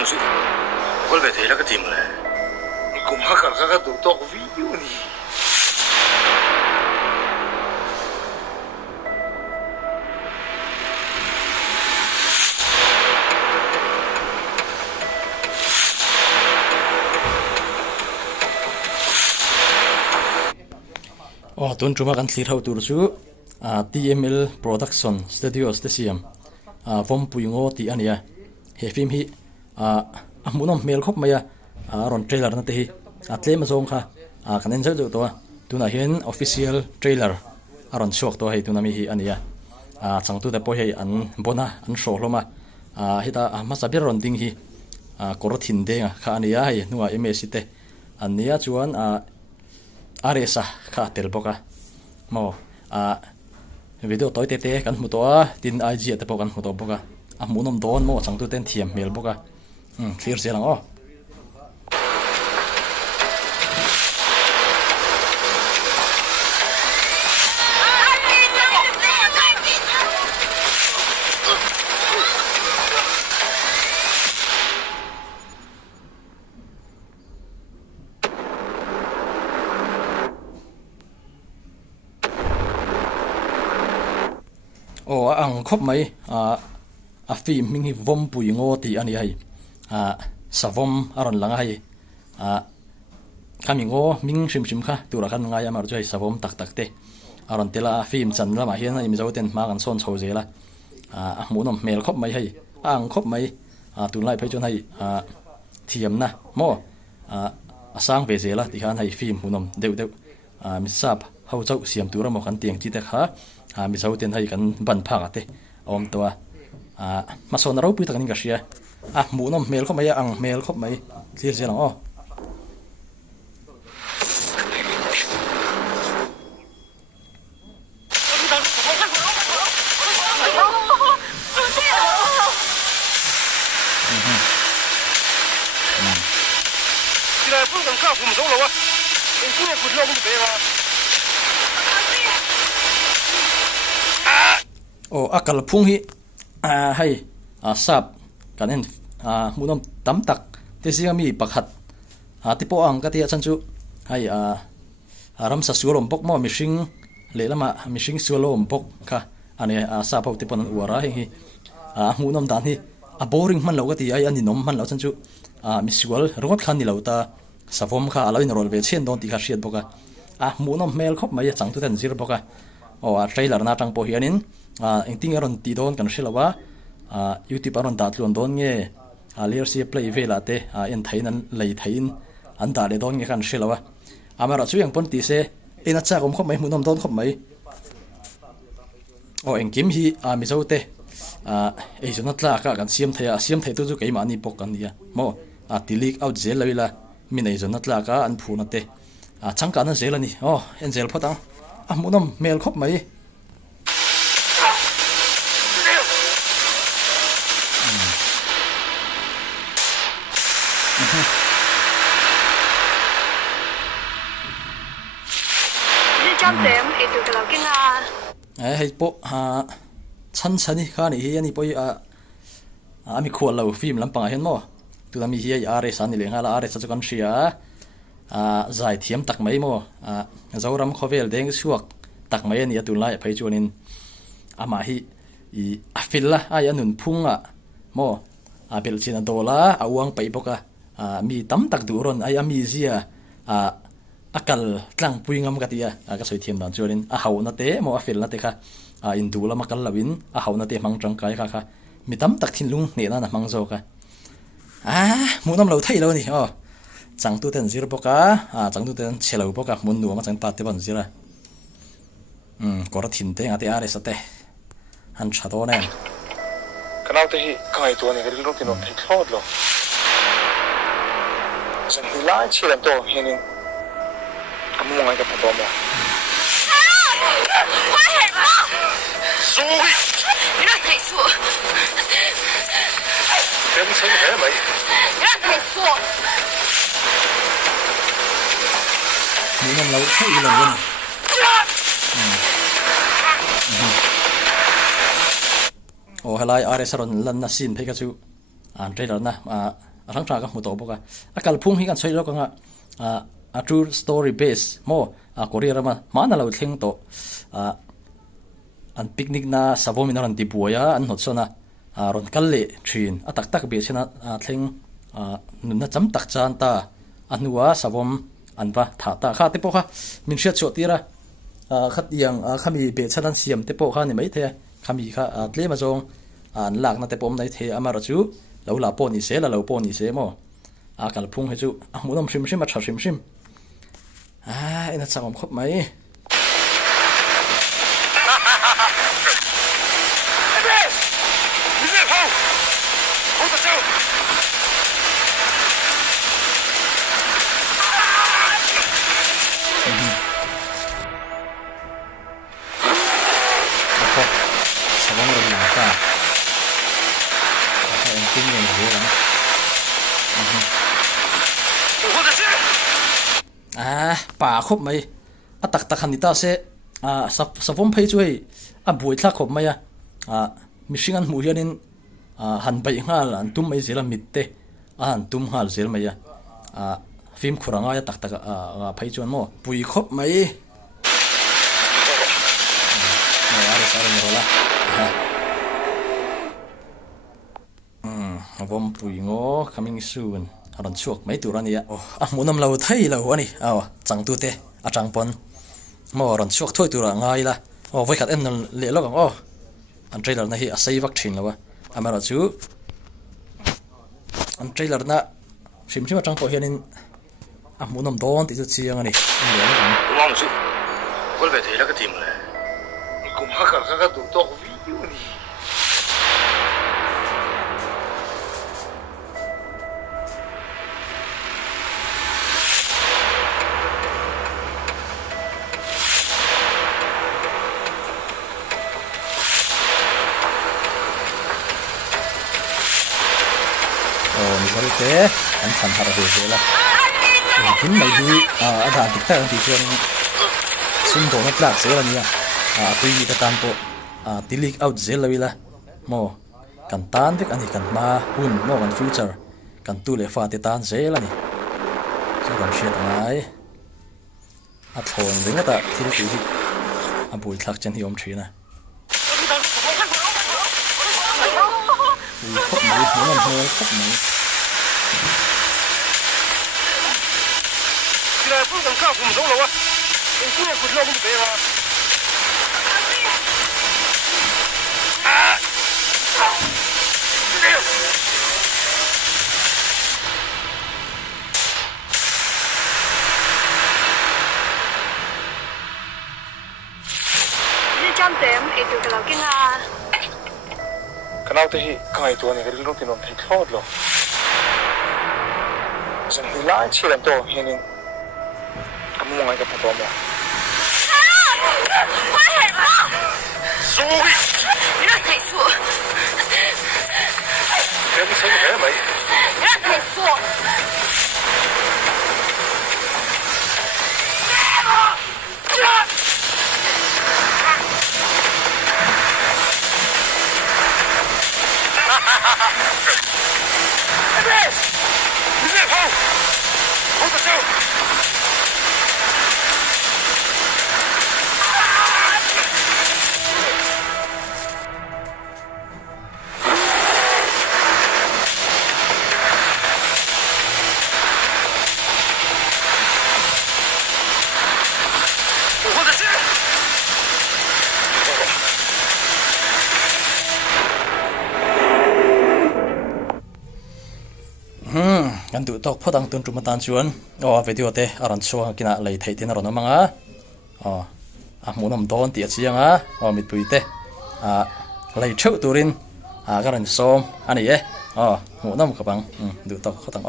Tang su, kau lebih terlalu ketim lah. Kau makan kakak tu tak video ni. Oh, tuan cuma kan clear how tur su TML Production Studios te siam Vawmpui Ngaw ti ania he film hi amunom mel khop maya ron trailer na te hi tlem zong kha kanen zo to tuna hian official trailer aron Chhuak to hei tuna mi hi ania changtu te po hei an bona an show hloma hita Hmasaber ron ding hi korothin denga kha ania hei nuwa image te ania chuan aresa kha tel boka mo video toy te kan hmu to tin IG te po kan hmu to boka munom don mo changtu ten thiam mel boka clear selang ang khop mai film ming hi Vawmpui Ngaw ti ani hai savom aron langa hai kami ngo ming sim kha tura kan nga ya mar jai savom tak te aron tela film chan lama hian ai mi zoten ma kan son chho zela munom mel khop mai hai ang khop mai tu lai phai chon hai thiam na mo asang ve zela ti khan hai film munom deu mi sap hau chau siam tura mo kan tiang chi te kha mi zoten hai kan ban pha ate om to ma son ro pu ta kan ga sia munom mel khop mai ang mel khop mai clear zela akal phung hi hai sap kanen munom tam tak te sia mi pakhat tipo ang ka tia chan chu hai ram sa sualom pok mo mishing lelama mishing sualom pok kha ane sap ho tipon wara hi munom dan hi boring man lo ka ti ai ani nom man lo chan chu mi sual rongot khan ni lo ta savom kha aloin rol ve chen don ti kha hriat boka munom mel khop mai chang tu ten zir boka trailer na tang po hianin engting aron ti don kan hrilawa YouTube aron datlon don nge leadership play vela te en thainan lei thain an da le don nge kan hrilawa amara chu yang pon ti se ena cha kom khop mai munom don khop mai engkim hi mi zo te ei zona tla ka kan siam thai tu chu ke ma ni pok kan nia mo tilik out zel lawila mi nei zona tla ka an phu na te changka na zel ani en zel photang munom mel khop mai hei po chan chani kha ni hi ani poi ami khol lo film lampang hen mo tu mi hi are san ni le ngala are cha kan sia zai thiam tak mai mo zoram khovel deng Chhuak tak mai ani tu lai phai chuanin ama hi I afilla ai anun phunga mo bel china dola awang pai boka mi tam tak duron ai ami zia akal tlang puingam katia ka soi thiam dan chuanin hauna te mo afil na te kha indula makal lawin hauna te mang tang kai kha mi tam tak thin lung ne na mang zo ka munam lo thai lo ni chang tu ten zir boka chang tu ten chelo boka mun nu ma chang ta te ban zira kor thin te ate are sate han chado ne Kanau te hi kai tu ni gari lo ti no thai thlod lo san hilai chilam to hianin kamu ngai ka phato mo Sorry.你让他说。真成还没。你让他说。你弄老太了呢。halai are saron lan na sin phei ka chu trailer na rang tra ka mu to boka akal phung hi kan soi lo ka nga a true story base mo a korea rama mana lo thleng to an picnic na savom in ran ti buaya an hot sona ron kalle thin atak tak be sina thleng nun na cham tak chan ta anuwa savom anwa tha ta kha te po kha min sha cho tira khat yang khami be chanan siam te po kha ni mai the khami kha tle ma jong an lak na te pom nai the amara chu lo la po ni se la lo po ni se mo kal phung he chu munam shim shim a tha shim shim ina changom khop mai bà khóc mày tắc tắc hành ta sẽ sắp vốn phải chơi buổi thắc khóc mày mình ăn mùi nên hành bảy nga là tụm mày dễ là mít tê hành tụm hà dễ mày phim khurang ai tắc tắc phải chơi mà buổi khóc mày này sao rồi là Vawmpui ngô coming soon ron Chhuak mấy tụi này muốn nằm lâu thấy lâu anh chẳng tu te chẳng pon mà ron Chhuak thôi tụi ngay là với khách em lẽ lo bằng anh trailer này xây vắc trình là mà rồi chú anh trailer na sim sim chẳng có hiện nên muốn nằm đón thì chỉ anh này Vawmpui chú tôi về thấy là cái team này cũng hắc cái tụi tôi video này thế anh thành thật là thế là chính này thì anh làm thực tế thì chuyện xung đột nó lạc sẽ là như tuy cái tan bộ delete out dễ là mò cần tan thì anh cần ma hun mò cần future cần tu lệ pha thì tan dễ là nhỉ cho cần chuyện này thôn đến cái ta thì cái gì buổi thắc chân thì ông trí này khóc mấy muốn làm hơi khóc mấy này不能看红走了你不要不知道你别吗？你ចាំ點會做個老經啊？cái nào thì cáiตัวnày cái lúc thì nó thấy khó rồiฉันที่ร้านเชื่อมตัวเห็นก็มุ่งอะไรกับตัวมั้ง快點啊！輸你讓佢輸，你唔識嘅咪？你讓佢輸。你別跑，我得走。我的是。กันดูตอกพอดังตุนจุมาตันชวนวิดีโอเตอรันชัวกินอะไรไทยที่นรนมังหมูน้ำโดนตีเชียงมิดปุยเตอะไรเชื่อตัวรินกันส้มอันนี้หมูน้ำกระบังดูตอกพอดัง